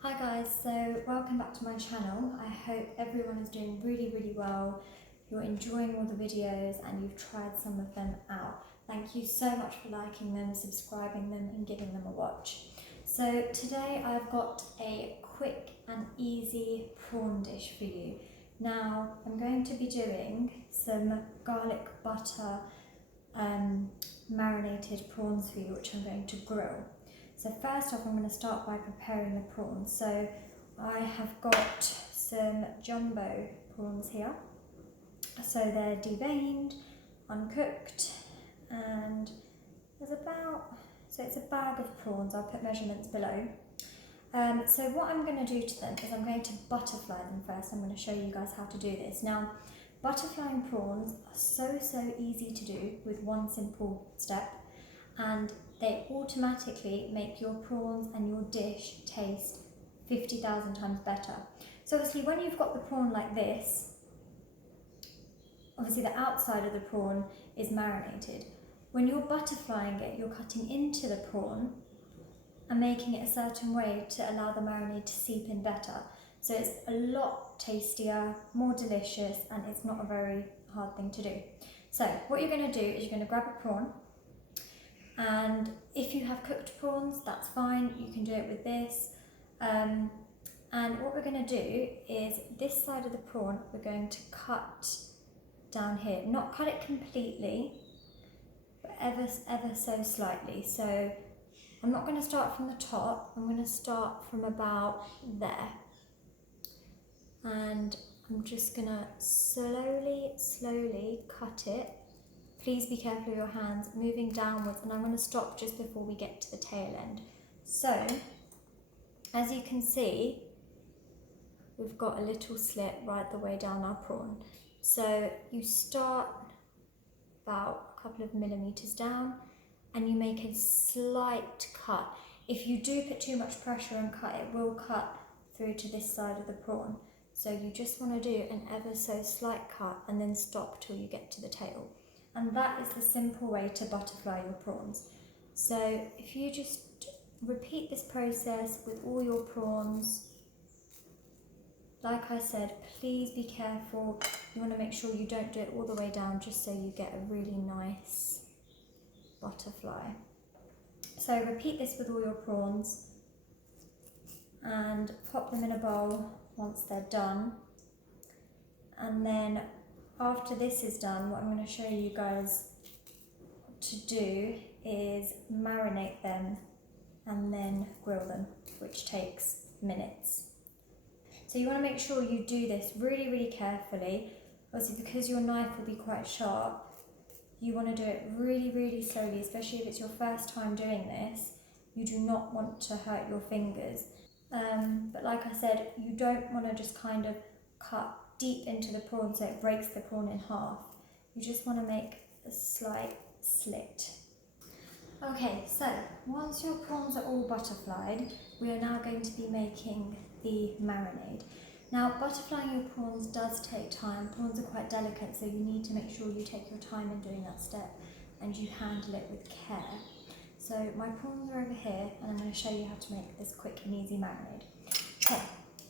Hi guys, so welcome back to my channel. I hope everyone is doing really well. You're enjoying all the videos and you've tried some of them out. Thank you so much for liking them, subscribing them and giving them a watch. So today I've got a quick and easy prawn dish for you. Now I'm going to be doing some garlic butter marinated prawns for you, which I'm going to grill. So first off, I'm going to start by preparing the prawns. So I have got some jumbo prawns here. So they're deveined, uncooked, and it's a bag of prawns. I'll put measurements below. So what I'm going to do to them is I'm going to butterfly them first. I'm going to show you guys how to do this. Now, butterflying prawns are so easy to do with one simple step, and they automatically make your prawns and your dish taste 50,000 times better. So obviously when you've got the prawn like this, obviously the outside of the prawn is marinated. When you're butterflying it, you're cutting into the prawn and making it a certain way to allow the marinade to seep in better. So it's a lot tastier, more delicious, and it's not a very hard thing to do. So what you're going to do is you're going to grab a prawn, and if you have cooked prawns, that's fine, you can do it with this. And what we're going to do is this side of the prawn we're going to cut down here, not cut it completely, but ever so slightly. So I'm not going to start from the top, I'm going to start from about there. And I'm just going to slowly cut it. Please be careful with your hands, moving downwards, and I'm going to stop just before we get to the tail end. So, as you can see, we've got a little slit right the way down our prawn. So you start about a couple of millimeters down and you make a slight cut. If you do put too much pressure and cut, it will cut through to this side of the prawn. So you just want to do an ever so slight cut and then stop till you get to the tail. And that is the simple way to butterfly your prawns. So if you just repeat this process with all your prawns, like I said, please be careful. You want to make sure you don't do it all the way down, just so you get a really nice butterfly. So repeat this with all your prawns and pop them in a bowl once they're done. And then after this is done, what I'm going to show you guys to do is marinate them and then grill them, which takes minutes. So you want to make sure you do this really carefully. Obviously, because your knife will be quite sharp, you want to do it really slowly, especially if it's your first time doing this. You do not want to hurt your fingers. But like I said, you don't want to just kind of cut deep into the prawn so it breaks the prawn in half. You just want to make a slight slit. Okay, so once your prawns are all butterflied, we are now going to be making the marinade. Now, butterflying your prawns does take time. Prawns are quite delicate, so you need to make sure you take your time in doing that step and you handle it with care. So my prawns are over here and I'm going to show you how to make this quick and easy marinade. Okay,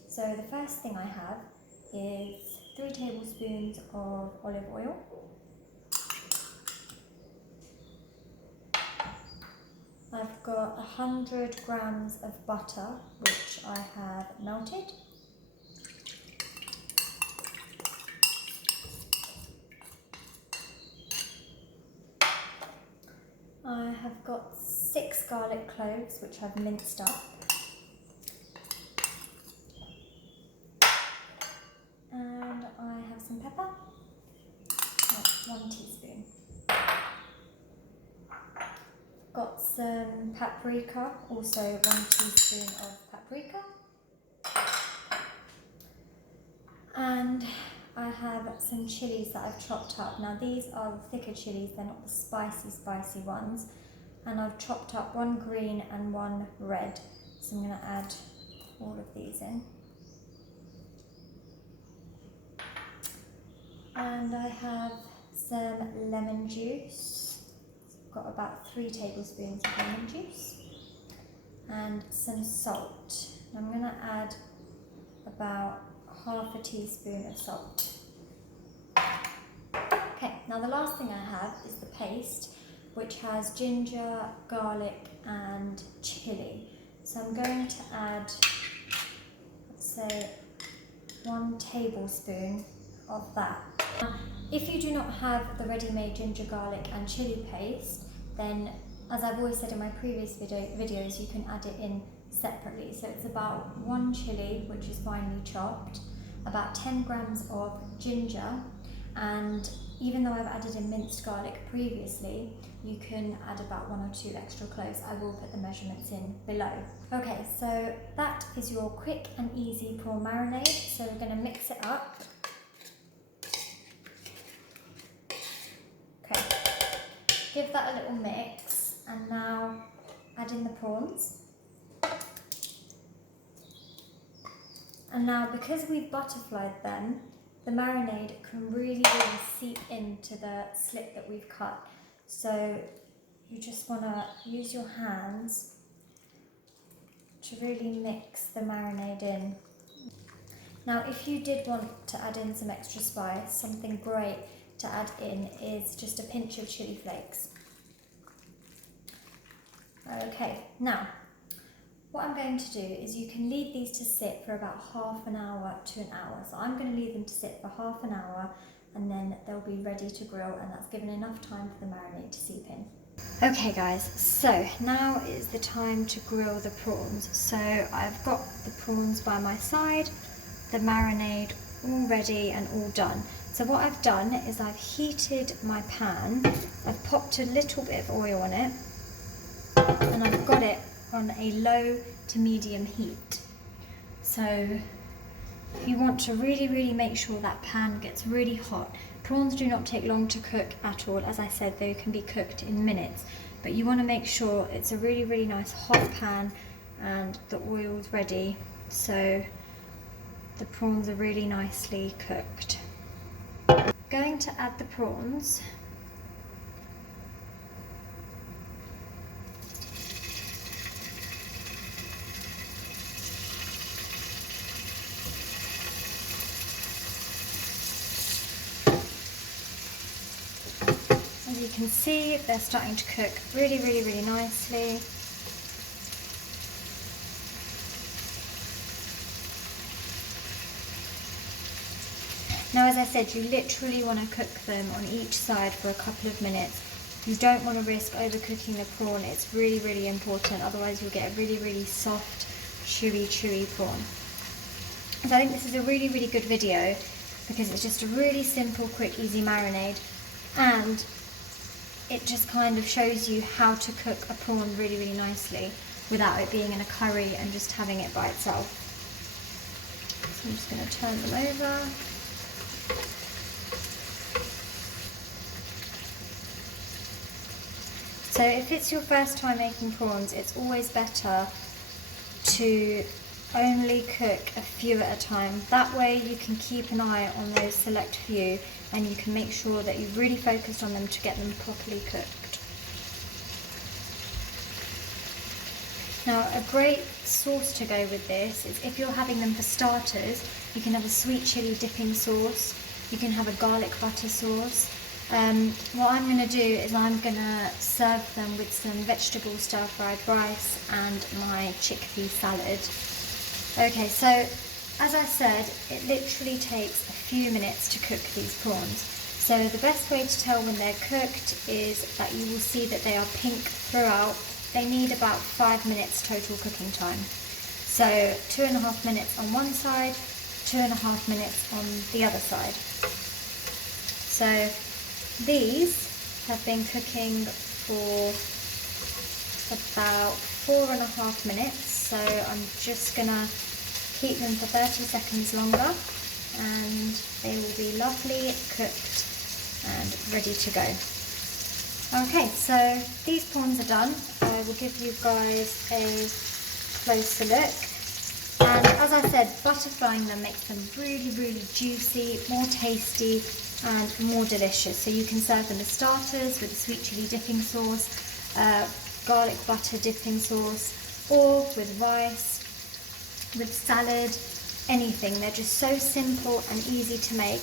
so the first thing I have is 3 tablespoons of olive oil. I've got 100 grams of butter, which I have melted. I have got 6 garlic cloves, which I've minced up. And I have some pepper, that's 1 teaspoon. Got some paprika, also 1 teaspoon of paprika. And I have some chillies that I've chopped up. Now these are the thicker chillies, they're not the spicy ones. And I've chopped up 1 green and 1 red. So I'm going to add all of these in. And I have some lemon juice. I've got about 3 tablespoons of lemon juice. And some salt. I'm going to add about half a teaspoon of salt. Okay, now the last thing I have is the paste, which has ginger, garlic and chilli. So I'm going to add, let's say, 1 tablespoon of that. If you do not have the ready-made ginger, garlic and chilli paste, then as I've always said in my previous videos, you can add it in separately. So it's about 1 chilli, which is finely chopped, about 10 grams of ginger, and even though I've added in minced garlic previously, you can add about 1 or 2 extra cloves. I will put the measurements in below. Okay, so that is your quick and easy prawn marinade. So we're going to mix it up. Okay, give that a little mix, and now add in the prawns. And now, because we've butterflied them, the marinade can really seep into the slit that we've cut. So you just want to use your hands to really mix the marinade in. Now, if you did want to add in some extra spice, something great to add in is just a pinch of chili flakes. Okay, now what I'm going to do is you can leave these to sit for about half an hour to an hour. So I'm going to leave them to sit for half an hour, and then they'll be ready to grill, and that's given enough time for the marinade to seep in. Okay guys, so now is the time to grill the prawns. So I've got the prawns by my side, the marinade all ready and all done. So what I've done is I've heated my pan, I've popped a little bit of oil on it, and I've got it on a low to medium heat. So you want to really make sure that pan gets really hot. Prawns do not take long to cook at all. As I said, they can be cooked in minutes, but you want to make sure it's a really nice hot pan and the oil's ready, so the prawns are really nicely cooked. Going to add the prawns. As you can see, they're starting to cook really nicely. Now, as I said, you literally want to cook them on each side for a couple of minutes. You don't want to risk overcooking the prawn. It's really important, otherwise you'll get a really soft, chewy prawn. So I think this is a really good video because it's just a really simple, quick, easy marinade, and it just kind of shows you how to cook a prawn really nicely without it being in a curry and just having it by itself. So I'm just going to turn them over. So if it's your first time making prawns, it's always better to only cook a few at a time. That way you can keep an eye on those select few, and you can make sure that you've really focused on them to get them properly cooked. Now, a great sauce to go with this is, if you're having them for starters, you can have a sweet chili dipping sauce, you can have a garlic butter sauce. What I'm going to do is I'm going to serve them with some vegetable stir-fried rice and my chickpea salad. Okay, so as I said, it literally takes a few minutes to cook these prawns. So the best way to tell when they're cooked is that you will see that they are pink throughout. They need about 5 minutes total cooking time. So 2.5 minutes on one side, 2.5 minutes on the other side. So these have been cooking for about 4.5 minutes. So I'm just gonna keep them for 30 seconds longer, and they will be lovely cooked and ready to go. Okay, so these prawns are done. I will give you guys a closer look. And as I said, butterflying them makes them really juicy, more tasty and more delicious. So you can serve them as starters with a sweet chili dipping sauce, garlic butter dipping sauce, or with rice, with salad, anything. They're just so simple and easy to make.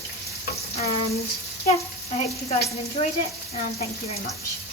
And yeah, I hope you guys have enjoyed it, and thank you very much.